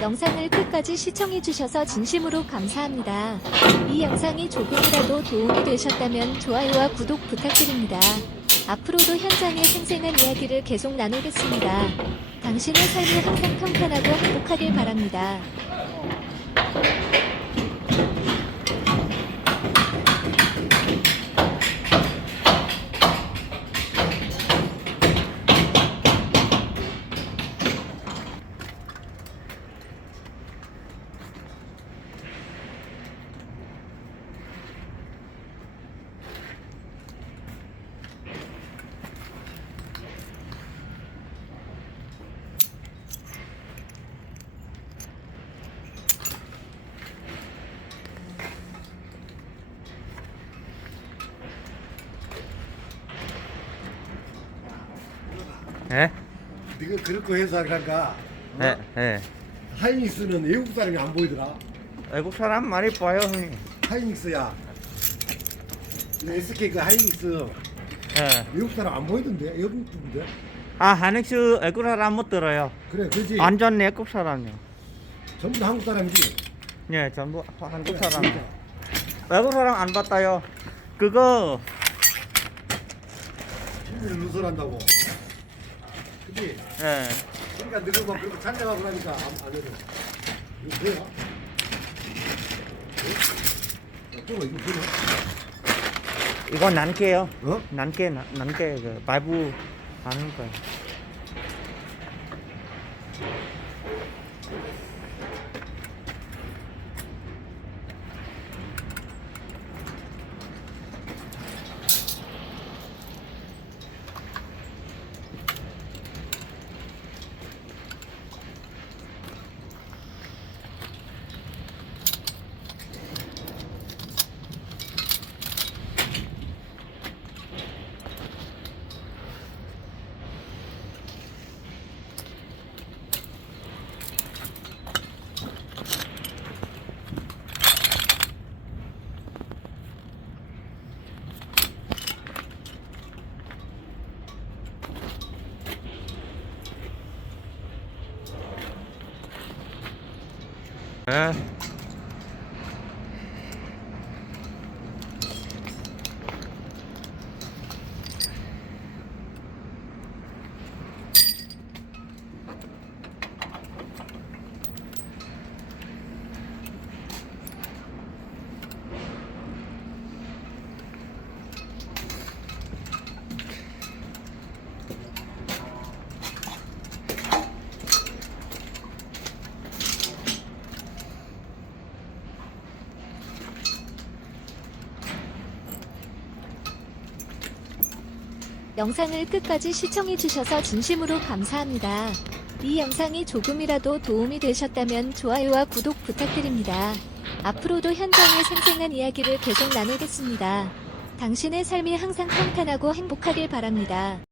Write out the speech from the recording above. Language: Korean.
영상을 끝까지 시청해주셔서 진심으로 감사합니다. 이 영상이 조금이라도 도움이 되셨다면 좋아요와 구독 부탁드립니다. 앞으로도 현장의 생생한 이야기를 계속 나누겠습니다. 당신의 삶이 항상 평탄하고 행복하길 바랍니다. 예? 네가 그렇게 해서? 예, 예. 하이닉스는 외국 사람이 안 보이더라. 외국 사람 많이 봐요, 형님. 하이닉스야. 이 SK 그 하이닉스 예. 외국 사람 안 보이던데 여기 누군데? 아, 하닉스 외국 사람 못 들어요. 그래, 그지. 완전 외국 사람이요. 전부 다 한국 사람이지. 예, 전부 한국 사람. 진짜. 외국 사람 안 봤다요. 그거, 힘들어 누설한다고. 그지. 예. 그러니까 너가 막 그렇게 찬장하고 그러니까 안, 안 해도. 이거 뭐야? 어? 저거 이거 뭐야? 이거 난개요. 어? 난개, 난- 난개, 그, 발부 하는 거예요. 예. 영상을 끝까지 시청해주셔서 진심으로 감사합니다. 이 영상이 조금이라도 도움이 되셨다면 좋아요와 구독 부탁드립니다. 앞으로도 현장의 생생한 이야기를 계속 나누겠습니다. 당신의 삶이 항상 평탄하고 행복하길 바랍니다.